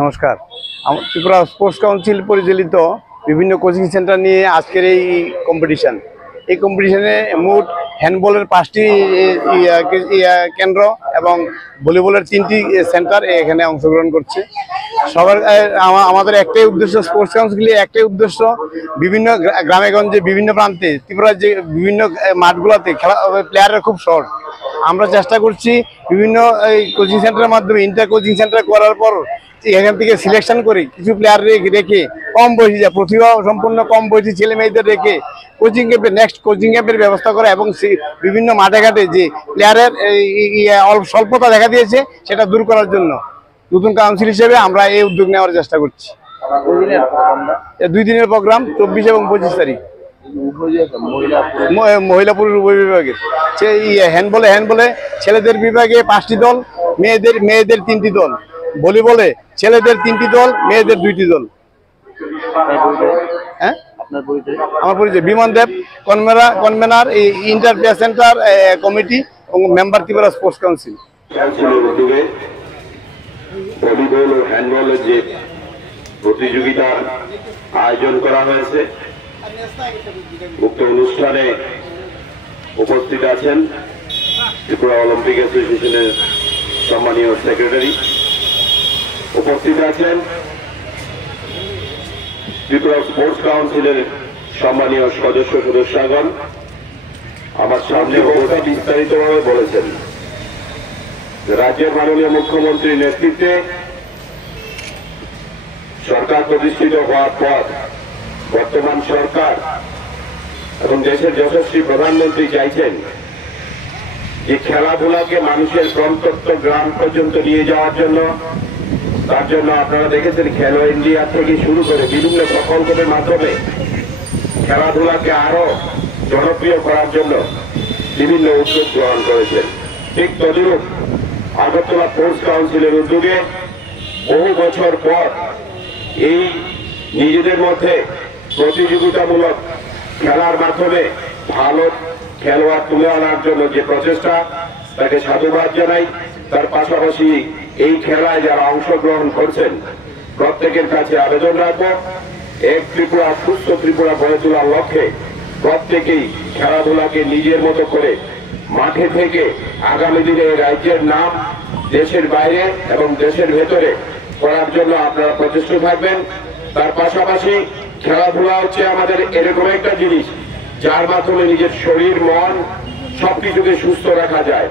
নমস্কার। Tripura sports council পরিচালিত বিভিন্ন কোচিং সেন্টার নিয়ে আজকের এই কম্পিটিশন। এই কম্পিটিশনে মোট হ্যান্ডবলের 5টি কেন্দ্র এবং ভলিবলের 3টি সেন্টার এখানে অংশগ্রহণ করছে। সবার আমাদের একটাই উদ্দেশ্য, স্পোর্টস কাউন্সিলের একটাই উদ্দেশ্য, বিভিন্ন গ্রামেগঞ্জে বিভিন্ন প্রান্তে ত্রিপুরার যে বিভিন্ন মাঠগুলোতে খেলা প্লেয়ারের খুব শর্ট। আমরা চেষ্টা করছি বিভিন্ন কোচিং সেন্টারের মাধ্যমে ইন্টার কোচিং সেন্টার করার পর এখান থেকে সিলেকশন করে কিছু প্লেয়ার রেখে কম বয়সী প্রতিভা সম্পন্ন কম বয়সী ছেলে মেয়েদের রেখে কোচিং ক্যাম্পে নেক্সট কোচিং ক্যাম্পের ব্যবস্থা করা এবং বিভিন্ন মাঠে ঘাটে যে প্লেয়ারের স্বল্পতা দেখা দিয়েছে সেটা দূর করার জন্য নতুন কাউন্সিল হিসেবে আমরা এই উদ্যোগ নেওয়ার চেষ্টা করছি। 2 দিনের প্রোগ্রাম 24 এবং 25 তারিখ মহিলা পুরুষ উভয় বিভাগের। হ্যান্ডবলে ছেলেদের বিভাগে 5টি দল, মেয়েদের 3টি দল। ভলিবলে ছেলেদের 3টি দল, মেয়েদের 2টি দল। হ্যাঁ, আমার পরিচয় Biman Deb, convener inter player centre committee এবং member Tripura sports council. Volleyball ও হ্যান্ডবলের যে প্রতিযোগিতার আয়োজন করা হয়েছে, উক্ত অনুষ্ঠানে উপস্থিত আছেন ত্রিপুরা অলিম্পিক অ্যাসোসিয়েশনের সম্মানীয় সেক্রেটারি, উপস্থিত আছেন ত্রিপুরা স্পোর্টস কাউন্সিলের সম্মানীয় সদস্যগণ। আমার সামনে বিস্তারিতভাবে বলেছেন রাজ্যের মাননীয় মুখ্যমন্ত্রীর নেতৃত্বে সরকার প্রতিষ্ঠিত হওয়ার পর বর্তমান সরকার এবং দেশের যশস্বী প্রধানমন্ত্রী চাইছেন যে খেলাধুলাকে মানুষের প্রত্যন্ত গ্রাম পর্যন্ত নিয়ে যাওয়ার জন্য। তার জন্য আপনারা দেখেছেন খেলো ইন্ডিয়া থেকে শুরু করে বিভিন্ন প্রকল্পের মাধ্যমে খেলাধুলাকে আরো জনপ্রিয় করার জন্য বিভিন্ন উদ্যোগ গ্রহণ করেছেন। ঠিক তদুরূপ আগরতলা স্পোর্টস কাউন্সিলের উদ্যোগে বহু বছর পর এই নিজেদের মধ্যে প্রতিযোগিতামূলক খেলার মাধ্যমে ভালো খেলোয়াড় তুলে আনার জন্য যে প্রচেষ্টা, তাকে সাধুবাদ জানাই। তার পাশাপাশি এই খেলায় যারা অংশগ্রহণ করছেন প্রত্যেকের কাছে আবেদন রাখবো, এক ত্রিপুরা সুস্থ ত্রিপুরা গড়ে তোলার লক্ষ্যে প্রত্যেকেই খেলাধুলাকে নিজের মতো করে মাঠে থেকে আগামী দিনে রাজ্যের নাম দেশের বাইরে এবং দেশের ভেতরে করার জন্য আপনারা প্রচেষ্ট থাকবেন। তার পাশাপাশি খেলাধুলা হচ্ছে আমাদের এরকম একটা জিনিস যার মাধ্যমে নিজের শরীর মন সবকিছুকে সুস্থ রাখা যায়।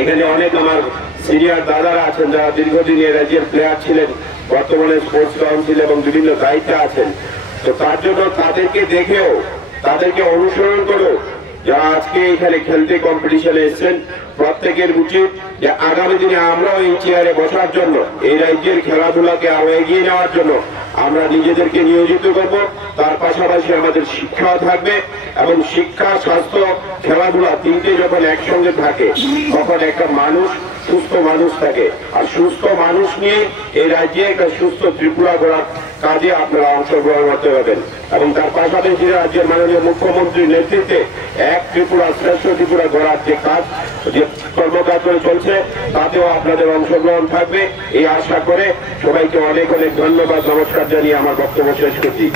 এখানে অনেক আমার সিনিয়র দাদারা আছেন যারা দীর্ঘদিন এ রাজ্যের প্লেয়ার ছিলেন, বর্তমানে স্পোর্টস কাউন্সিল এবং বিভিন্ন দায়িত্বে আছেন। তো তার জন্য তাদেরকে দেখেও তাদেরকে অনুসরণ করেও যারা আজকে এখানে খেলতে কম্পিটিশনে এসেছেন প্রত্যেকের উচিত যে আগামী দিনে আমরাও এই চেয়ারে বসার জন্য এই রাজ্যের খেলাধুলাকে আরো এগিয়ে নেওয়ার জন্য আমরা নিজেদেরকে নিয়োজিত করব। তার পাশাপাশি আমাদের শিক্ষাও থাকবে এবং শিক্ষা, স্বাস্থ্য, খেলাধুলা 3টে যখন একসঙ্গে থাকে তখন একটা মানুষ সুস্থ মানুষ থাকে। আর সুস্থ মানুষ নিয়ে এই রাজ্যে একটা সুস্থ ত্রিপুরা গড়ার কাজে আপনারা অংশগ্রহণ করতে পারবেন। এবং তার পাশাপাশি রাজ্যের মাননীয় মুখ্যমন্ত্রীর নেতৃত্বে এক ত্রিপুরা শ্রেষ্ঠ ত্রিপুরা গড়ার যে কাজ, যে কর্মকাণ্ড চলছে তাতেও আপনাদের অংশগ্রহণ থাকবে এই আশা করে সবাইকে অনেক অনেক ধন্যবাদ, নমস্কার জানিয়ে আমার বক্তব্য শেষ করছি।